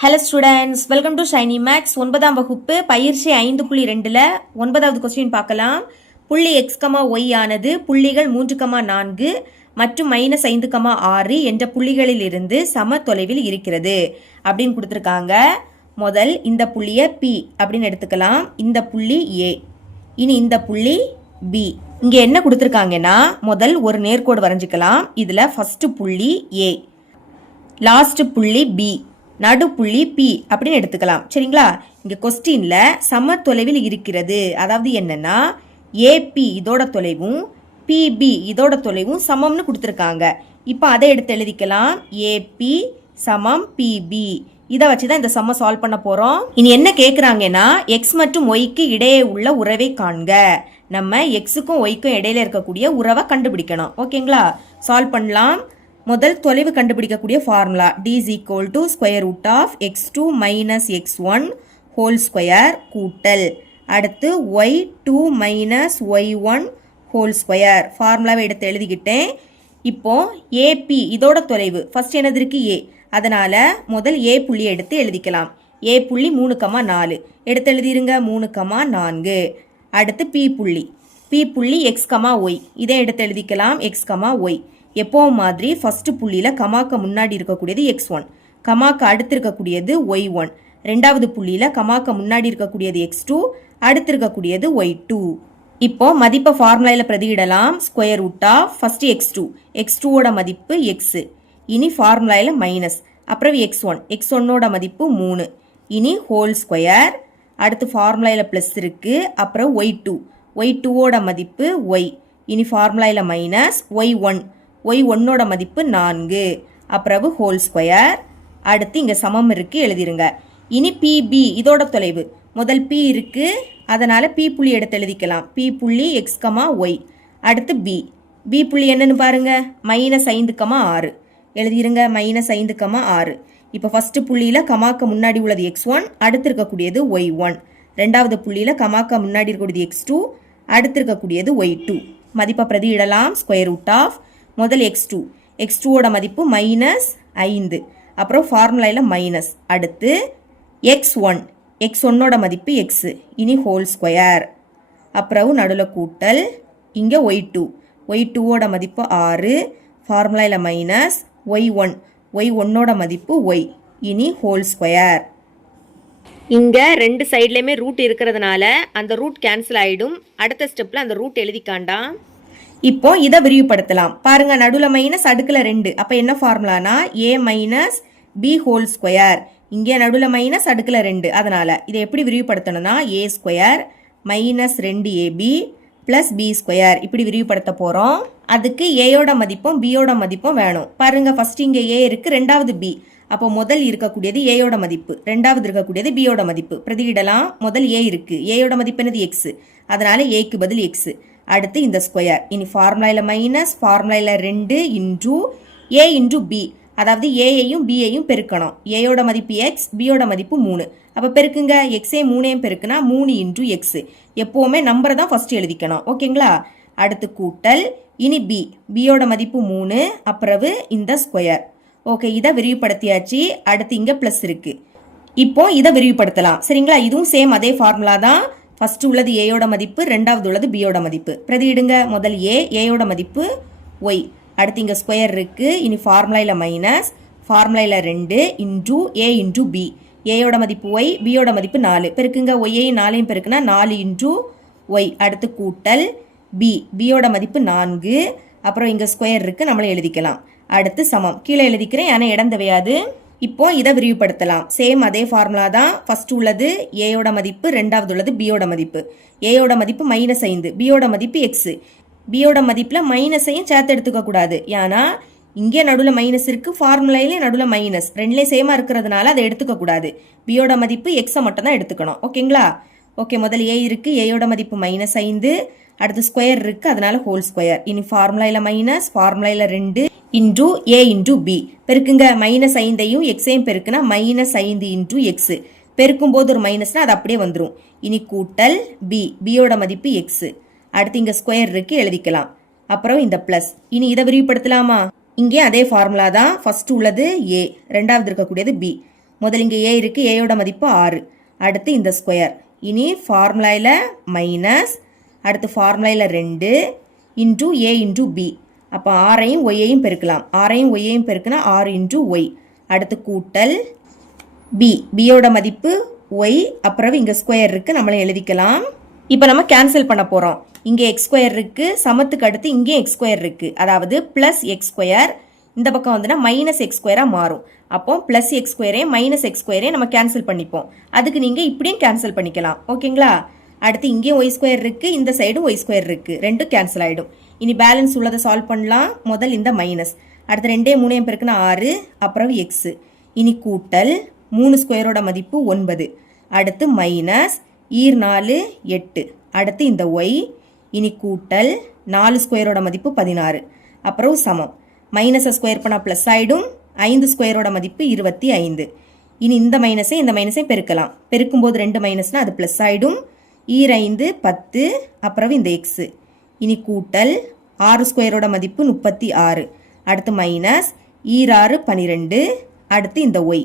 Hello students welcome to Shiny Maths ஒன்பதாம் வகுப்பு பயிற்சி ஐந்து புள்ளி ரெண்டில் ஒன்பதாவது கொஸ்டின் பார்க்கலாம். புள்ளி எக்ஸ் கமா ஒய் ஆனது புள்ளிகள் மூன்று கமா நான்கு மற்றும் மைனஸ் ஐந்து கமா ஆறு என்ற புள்ளிகளில் இருந்து சம தொலைவில் இருக்கிறது அப்படின்னு கொடுத்துருக்காங்க. முதல் இந்த புள்ளியை பி அப்படின்னு எடுத்துக்கலாம். இந்த புள்ளி ஏ இனி இந்த புள்ளி பி இங்கே என்ன கொடுத்துருக்காங்கன்னா முதல் ஒரு நேர்கோடு வரைஞ்சிக்கலாம். இதில் ஃபஸ்ட்டு புள்ளி ஏ லாஸ்ட் புள்ளி பி நடுப்புள்ளி பி அப்படின்னு எடுத்துக்கலாம். சரிங்களா? இங்கே கொஸ்டினில் சம தொலைவில் இருக்கிறது. அதாவது என்னென்னா ஏபி இதோட தொலைவும் பிபி இதோட தொலைவும் சமம்னு கொடுத்துருக்காங்க. இப்போ அதை எடுத்து எழுதிக்கலாம். ஏபி சமம் பிபி இதை வச்சு தான் இந்த சம்ம சால்வ் பண்ண போகிறோம் இனி என்ன கேட்குறாங்கன்னா எக்ஸ் மற்றும் ஒய்க்கு இடையே உள்ள உறவை காண்க. நம்ம எக்ஸுக்கும் ஒய்க்கும் இடையில இருக்கக்கூடிய உறவை கண்டுபிடிக்கணும். ஓகேங்களா சால்வ் பண்ணலாம். முதல் தொலைவு கண்டுபிடிக்கக்கூடிய formula d is equal to square root of X two minus X one whole square கூட்டல். அடுத்து Y two minus Y one whole square ஃபார்முலாவை எடுத்து எழுதிக்கிட்டேன். இப்போ ஏபி இதோட தொலைவு. ஃபர்ஸ்ட் என்னது இருக்கு? ஏ அதனால் முதல் ஏ புள்ளி எடுத்து எழுதிக்கலாம். ஏ புள்ளி மூணு கமா நாலு. எடுத்து எழுதிருங்க. மூணு கமா நான்கு. அடுத்து பி புள்ளி. பி புள்ளி எக்ஸ் கமா ஒய் இதை எடுத்து எழுதிக்கலாம். எக்ஸ் கமா ஒய் எப்போவும் மாதிரி ஃபஸ்ட்டு புள்ளியில் கமாக்கு முன்னாடி இருக்கக்கூடியது எக்ஸ் ஒன் கமாக்கு அடுத்து இருக்கக்கூடியது ஒய் ஒன் ரெண்டாவது புள்ளியில் கமாக்கு முன்னாடி இருக்கக்கூடியது எக்ஸ் டூ அடுத்து இருக்கக்கூடியது ஒய் டூ இப்போ மதிப்பை ஃபார்முலாவில் பிரதியிடலாம். ஸ்கொயர் ரூட்டா ஃபஸ்ட்டு எக்ஸ் டூ எக்ஸ் டூவோட மதிப்பு எக்ஸு இனி ஃபார்முலாவில் மைனஸ் அப்புறம் எக்ஸ் ஒன் எக்ஸ் ஒன்னோட மதிப்பு மூணு. இனி ஹோல் ஸ்கொயர் அடுத்து ஃபார்முலாவில் ப்ளஸ் இருக்குது அப்புறம் ஒய் டூ ஒய் டூவோட மதிப்பு ஒய் இனி ஃபார்முலாவில் மைனஸ் ஒய் ஒன் ஒய் ஒன்னோட மதிப்பு நான்கு. அப்புறவு ஹோல் ஸ்கொயர் அடுத்து இங்கே சமம் இருக்குது எழுதிருங்க. இனி பிபி இதோட தொலைவு. முதல் பி இருக்குது அதனால் பி புள்ளி எடுத்து எழுதிக்கலாம். பி புள்ளி எக்ஸ் கமா ஒய் அடுத்து பி பி புள்ளி என்னன்னு பாருங்கள் மைனஸ் ஐந்து கமா ஆறு. எழுதிருங்க மைனஸ் ஐந்து கமா ஆறு. இப்போ ஃபஸ்ட்டு புள்ளியில் கமாக்க முன்னாடி உள்ளது எக்ஸ் ஒன் அடுத்து இருக்கக்கூடியது ஒய் ஒன் ரெண்டாவது புள்ளியில் கமாக்க முன்னாடி இருக்கக்கூடியது எக்ஸ் டூ அடுத்து இருக்கக்கூடியது ஒய் டூ மதிப்பை பிரதியிடலாம் ஸ்கொயர் ரூட் ஆஃப் முதல் எக்ஸ் டூ எக்ஸ் டூவோட மதிப்பு மைனஸ் ஐந்து. அப்புறம் ஃபார்முலாவில் மைனஸ் அடுத்து எக்ஸ் ஒன் எக்ஸ் ஒன்னோட மதிப்பு எக்ஸு இனி ஹோல் ஸ்கொயர் அப்புறம் நடுவில் கூட்டல் இங்கே ஒய் டூ ஒய் டூவோட மதிப்பு ஆறு. ஃபார்முலாவில் மைனஸ் ஒய் ஒன் ஒய் ஒன்னோட மதிப்பு ஒய் இனி ஹோல் ஸ்கொயர் இங்கே ரெண்டு சைட்லேயுமே ரூட் இருக்கிறதுனால அந்த ரூட் கேன்சல் ஆகிடும் அடுத்த ஸ்டெப்பில் அந்த ரூட் எழுதிக்காண்டாம். இப்போ இதை விரிவுபடுத்தலாம். பாருங்க நடுவில் மைனஸ் அடுக்கில் ரெண்டு. அப்போ என்ன ஃபார்முலானா A minus B whole square இங்கே நடுவில் மைனஸ் அடுக்கில் ரெண்டு. அதனால் இதை எப்படி விரிவுபடுத்தணும்னா? ஏ ஸ்கொயர் மைனஸ் ரெண்டு ஏபி ப்ளஸ் பி ஸ்கொயர் இப்படி விரிவுபடுத்த போகிறோம் அதுக்கு ஏயோட மதிப்பும் பியோட மதிப்பும் வேணும். பாருங்கள் ஃபஸ்ட்டு இங்கே ஏ இருக்குது ரெண்டாவது பி அப்போ முதல் இருக்கக்கூடியது ஏயோட மதிப்பு. ரெண்டாவது இருக்கக்கூடியது பியோட மதிப்பு. பிரதியிடலாம். முதல் ஏ இருக்கு. ஏயோட மதிப்பு என்னது? எக்ஸ் அதனால ஏக்கு பதில் எக்ஸ் அடுத்து இந்த ஸ்கொயர் இனி ஃபார்முலாயில் மைனஸ் ஃபார்முலாயில் ரெண்டு இன்ட்ரு ஏ இன்டூ பி அதாவது ஏயையும் பியையும் பெருக்கணும். ஏயோட மதிப்பு எக்ஸ் பியோட மதிப்பு மூணு. அப்போ பெருக்குங்க. எக்ஸே மூணையும் பெருக்குனா மூணு இன்டூ எக்ஸ் எப்போவுமே நம்பரை தான் ஃபஸ்ட்டு எழுதிக்கணும். ஓகேங்களா அடுத்து கூட்டல். இனி பி பியோட மதிப்பு மூணு. அப்புறவு இந்த ஸ்கொயர் ஓகே இதை விரிவுபடுத்தியாச்சு. அடுத்து இங்கே ப்ளஸ் இருக்குது இப்போ இதை விரிவுபடுத்தலாம். சரிங்களா? இதுவும் சேம் அதே ஃபார்முலா தான். ஃபர்ஸ்ட் உள்ளது ஏயோட மதிப்பு ரெண்டாவது உள்ளது பியோட மதிப்பு. பிரதியிடுங்க முதல் ஏ ஏயோட மதிப்பு ஒய் அடுத்து இங்கே ஸ்கொயர் இருக்குது இனி ஃபார்முலாயில் மைனஸ் ஃபார்முலாயில் ரெண்டு இன்டூ ஏ இன்டூ பி ஏயோட மதிப்பு ஒய் பியோட மதிப்பு நாலு. பெருக்குங்க ஒய்யையும் நாலையும் பெருக்குன்னா நாலு இன்டூ ஒய் அடுத்து கூட்டல் பி பியோட மதிப்பு நான்கு. அப்புறம் இங்கே ஸ்கொயர் இருக்குது நம்மளே எழுதிக்கலாம். அடுத்து சமம். கீழே எழுதிக்கிறேன் ஆனால் இடம் தேவையாது. இப்போ இதை விரிவுபடுத்தலாம். சேம் அதே ஃபார்முலா தான். ஃபர்ஸ்ட் உள்ளது ஏயோட மதிப்பு. ரெண்டாவது உள்ளது பியோட மதிப்பு. ஏயோட மதிப்பு மைனஸ் ஐந்து. பியோட மதிப்பு எக்ஸு பியோட மதிப்பில் மைனஸையும் சேர்த்து எடுத்துக்க கூடாது. ஏன்னா இங்கே நடுவில் மைனஸ் இருக்கு ஃபார்முலையிலே நடுவில் மைனஸ் ரெண்டுலேயும் சேமாக இருக்கிறதுனால அதை எடுத்துக்க கூடாது. பியோட மதிப்பு எக்ஸை மட்டும் தான் எடுத்துக்கணும். ஓகேங்களா ஓகே முதல்ல ஏ இருக்கு. ஏயோட மதிப்பு மைனஸ் ஐந்து. அடுத்து ஸ்கொயர் இருக்கு அதனால ஹோல் ஸ்கொயர் இனி ஃபார்முலாயில் மைனஸ் ஃபார்முலாயில் ரெண்டு இன்டூ ஏ இன்டூ பி பெருக்குங்க மைனஸ் ஐந்தையும் எக்ஸையும் பெருக்குனா மைனஸ் ஐந்து இன்டூ எக்ஸ் பெருக்கும் போது ஒரு மைனஸ்னா அது அப்படியே வந்துடும் இனி கூட்டல் பி பியோட மதிப்பு எக்ஸ் அடுத்து இங்கே ஸ்கொயர் இருக்கு எழுதிக்கலாம். அப்புறம் இந்த ப்ளஸ் இனி இதை விரிவுபடுத்தலாமா? இங்கே அதே ஃபார்முலா தான். ஃபர்ஸ்ட் உள்ளது ஏ ரெண்டாவது இருக்கக்கூடியது பி முதல் இங்கே ஏ இருக்குது ஏயோட மதிப்பு ஆறு. அடுத்து இந்த ஸ்கொயர் இனி ஃபார்முலாயில் மைனஸ் அடுத்து ஃபார்முலாயில் ரெண்டு இன்டூ ஏ இன்டூ பி அப்போ ஆரையும் ஒய்யையும் பெருக்கலாம். ஆரையும் ஒய்யையும் பெருக்குனா ஆறு இன்டூ ஒய் அடுத்து கூட்டல் பி பியோட மதிப்பு ஒய் அப்புறம் இங்கே ஸ்கொயர் இருக்குது நம்மளை எழுதிக்கலாம். இப்போ நம்ம கேன்சல் பண்ண போகிறோம் இங்கே எக்ஸ் ஸ்கொயர் இருக்குது சமத்துக்கு அடுத்து இங்கேயும் எக்ஸ் ஸ்கொயர் இருக்குது அதாவது ப்ளஸ் எக்ஸ் ஸ்கொயர் இந்த பக்கம் வந்துன்னா மைனஸ் எக்ஸ் ஸ்கொயராக மாறும். அப்போ ப்ளஸ் எக்ஸ் ஸ்கொயரே மைனஸ் எக்ஸ் ஸ்கொயரே நம்ம கேன்சல் பண்ணிப்போம். அதுக்கு நீங்கள் இப்படியும் கேன்சல் பண்ணிக்கலாம். ஓகேங்களா அடுத்து இங்கேயும் ஒய் ஸ்கொயர் இருக்குது இந்த சைடும் ஒய் ஸ்கொயர் இருக்குது ரெண்டும் கேன்சல் ஆகிடும் இனி பேலன்ஸ் உள்ளதை சால்வ் பண்ணலாம். முதல் இந்த மைனஸ் அடுத்து ரெண்டே மூணையும் பெருக்குன்னா ஆறு அப்புறம் எக்ஸு இனி கூட்டல் மூணு ஸ்கொயரோட மதிப்பு ஒன்பது. அடுத்து மைனஸ் ஈர் நாலு எட்டு. அடுத்து இந்த ஒய் இனி கூட்டல் நாலு ஸ்கொயரோட மதிப்பு பதினாறு. அப்புறம் சமம். மைனஸை ஸ்கொயர் பண்ணால் ப்ளஸ் ஆகிடும் ஐந்து ஸ்கொயரோட மதிப்பு இருபத்தி ஐந்து. இனி இந்த மைனஸை இந்த மைனஸை பெருக்கலாம். பெருக்கும்போது ரெண்டு மைனஸ்னால் அது ப்ளஸ் ஆகிடும் ஈரைந்து ஐந்து பத்து அப்புறம் இந்த எக்ஸு இனி கூட்டல் ஆறு ஸ்கொயரோட மதிப்பு முப்பத்தி ஆறு. அடுத்து மைனஸ் ஈராறு பன்னிரெண்டு அடுத்து இந்த ஒய்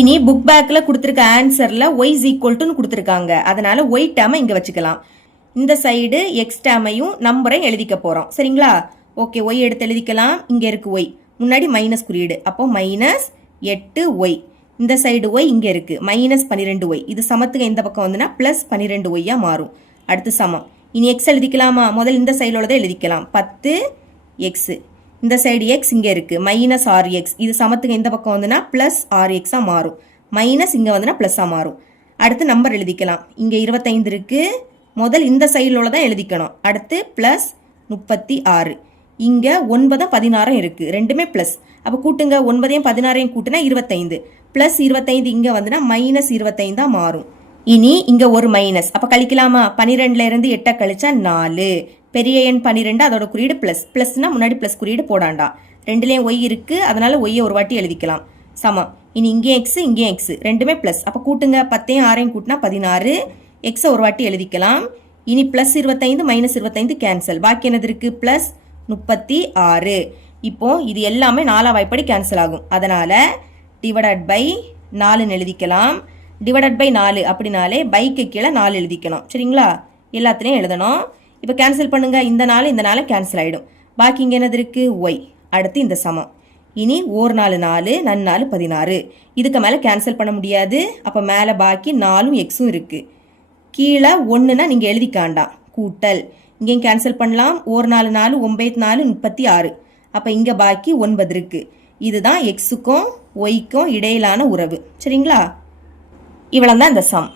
இனி புக் பேக்கில் கொடுத்துருக்க ஆன்சரில் ஒய் இஸ் ஈக்குவல் கொடுத்துருக்காங்க. அதனால் ஒய் டேமை இங்கே வச்சுக்கலாம். இந்த சைடு எக்ஸ் டேமையும் நம்பரை எழுதிக்க போகிறோம் சரிங்களா? ஓகே ஒய் எடுத்து எழுதிக்கலாம். இங்கே இருக்குது ஒய் முன்னாடி மைனஸ் குறியீடு. அப்போ மைனஸ் எட்டு ஒய் இந்த சைடு ஒய் இங்கே இருக்குது மைனஸ் பன்னிரெண்டு ஒய் இது சமத்துக்கு இந்த பக்கம் வந்துன்னா ப்ளஸ் பன்னிரெண்டு ஒய்யாக மாறும். அடுத்து சமம். இனி எக்ஸ் எழுதிக்கலாமா? முதல் இந்த சைடில் உள்ளதை எழுதிக்கலாம். பத்து எக்ஸு இந்த சைடு எக்ஸ் இங்கே இருக்குது மைனஸ் ஆர் எக்ஸ் இது சமத்துக்கு இந்த பக்கம் வந்துன்னா ப்ளஸ் ஆர் எக்ஸாக மாறும். மைனஸ் இங்கே வந்துன்னா ப்ளஸ்ஸாக மாறும். அடுத்து நம்பர் எழுதிக்கலாம். இங்கே இருபத்தைந்து இருக்குது முதல் இந்த சைடில் உள்ளதான் எழுதிக்கணும். அடுத்து ப்ளஸ் முப்பத்தி ஆறு. இங்கே ஒன்பதும் பதினாறும் இருக்குது ரெண்டுமே ப்ளஸ் அப்போ கூட்டுங்க. ஒன்பதையும் பதினாறையும் கூட்டினா இருபத்தைந்து. ப்ளஸ் இருபத்தைந்து இங்கே வந்துன்னா மைனஸ் இருபத்தைந்தாக மாறும். இனி இங்கே ஒரு மைனஸ் அப்போ கழிக்கலாமா? பன்னிரெண்டுலேருந்து எட்டை கழிச்சா நாலு. பெரிய எண் பன்னிரெண்டு அதோட குறியீடு ப்ளஸ் ப்ளஸ்னா முன்னாடி ப்ளஸ் குறியீடு போடாண்டா. ரெண்டுலேயும் ஒய் இருக்குது அதனால் ஒய்யை ஒரு வாட்டி எழுதிக்கலாம். சமம். இனி இங்கேயும் எக்ஸு இங்கேயும் எக்ஸ் ரெண்டுமே ப்ளஸ் அப்போ கூட்டுங்க. பத்தையும் ஆறையும் கூட்டினா பதினாறு. எக்ஸை ஒரு வாட்டி எழுதிக்கலாம். இனி ப்ளஸ் இருபத்தைந்து மைனஸ் இருபத்தைந்து கேன்சல் பாக்கி என்னது இருக்குது ப்ளஸ் முப்பத்தி ஆறு. இப்போ இது எல்லாமே நாலா வாய்ப்படி கேன்சல் ஆகும். அதனால் டிவைடட் பை நாலுன்னு எழுதிக்கலாம். டிவைடட் பை நாலு அப்படின்னாலே பைக்கு கீழே நாலு எழுதிக்கணும் சரிங்களா? எல்லாத்துலேயும் எழுதணும். இப்போ கேன்சல் பண்ணுங்க. இந்த நாள் இந்த நாள் கேன்சல் ஆகிடும் பாக்கி இங்கே என்னது இருக்குது ஒய் அடுத்து இந்த சமம். இனி ஓர் நாலு நாலு நன்னாலு பதினாறு. இதுக்கு மேலே கேன்சல் பண்ண முடியாது. அப்போ மேலே பாக்கி நாலும் எக்ஸும் இருக்குது கீழே ஒன்றுனா நீங்கள் எழுதிக்காண்டாம் கூட்டல். இங்கேயும் கேன்சல் பண்ணலாம். ஒரு நாலு நாலு ஒம்பது நாலு முப்பத்தி ஆறு. அப்போ இங்கே பாக்கி ஒன்பது இருக்குது இதுதான் எக்ஸுக்கும் ஒய்க்கும் இடையிலான உறவு. சரிங்களா? இவ்வளோ தான் இந்த சம்